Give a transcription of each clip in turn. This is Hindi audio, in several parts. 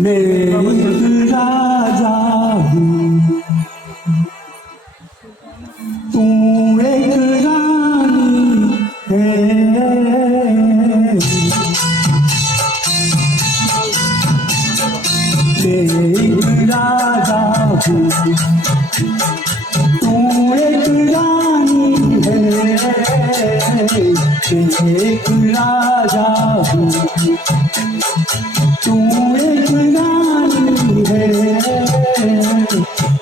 मैं एक राजा हूँ, तू एक रानी है। मैं एक राजा हूँ, तू एक रानी है। मैं एक राजा हूँ, तू एक रानी है।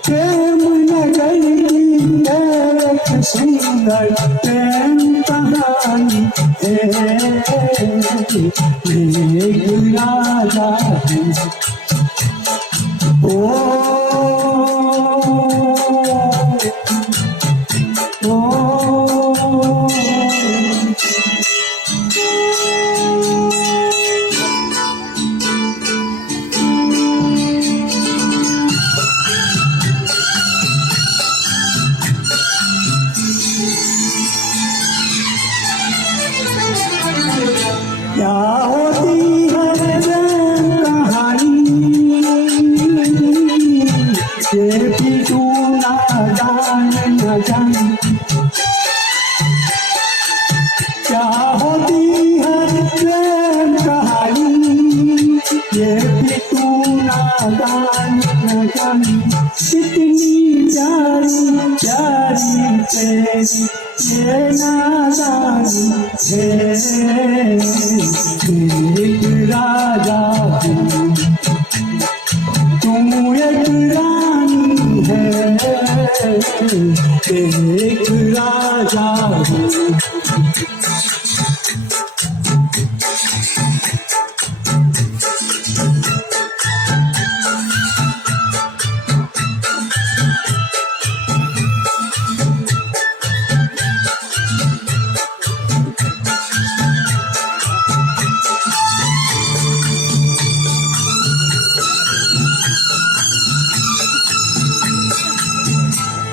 प्रेम नगर की एक सुंदर प्रेम कहानी है। मैं एक राजा हूँ। क्या होती है प्रेम कहानी, ये भी तू ना जान न जान। क्या होती है प्रेम कहानी, ये भी तू ना जान न जान। कितनी प्यारी प्यारी तेरी ये नादानी है। एक राजा हूँ, तू एक रानी है। एक राजा हूँ।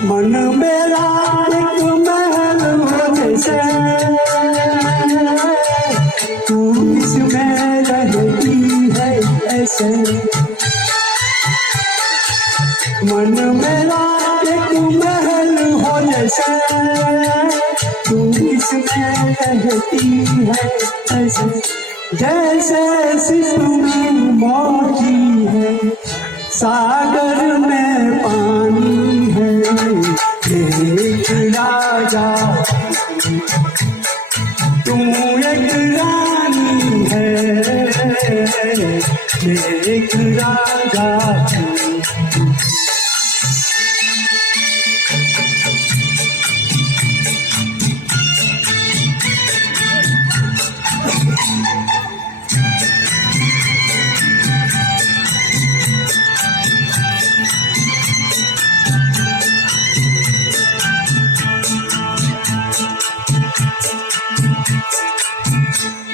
मन मेरा एक महल हो जैसे, तू इसमें रहती है ऐसे। मन मेरा एक महल हो जैसे, तू इसमें रहती है ऐसे। जैसे सिसुनी मोती है, सागर में पानी है। एक राजा तू एक रानी है। एक राजा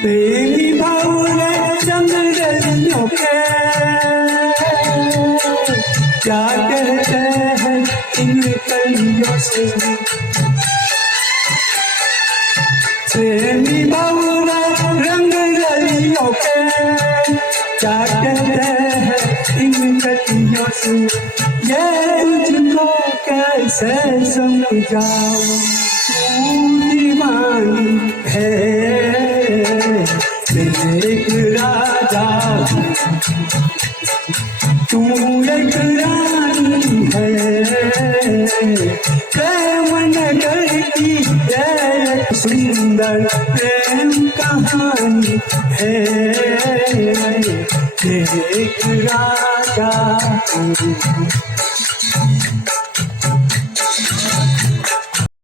तेरी भौरे जंगलियों के क्या कहते हैं इन कलियों से। तेरी भौरे रंग गलियों के क्या कहते हैं इन कलियों से। ये तुझको कैसे समझाऊं, तू दीवानी है। एक राजा तू एक रानी है। प्रेम नगर की एक सुंदर प्रेम कहानी है। एक राजा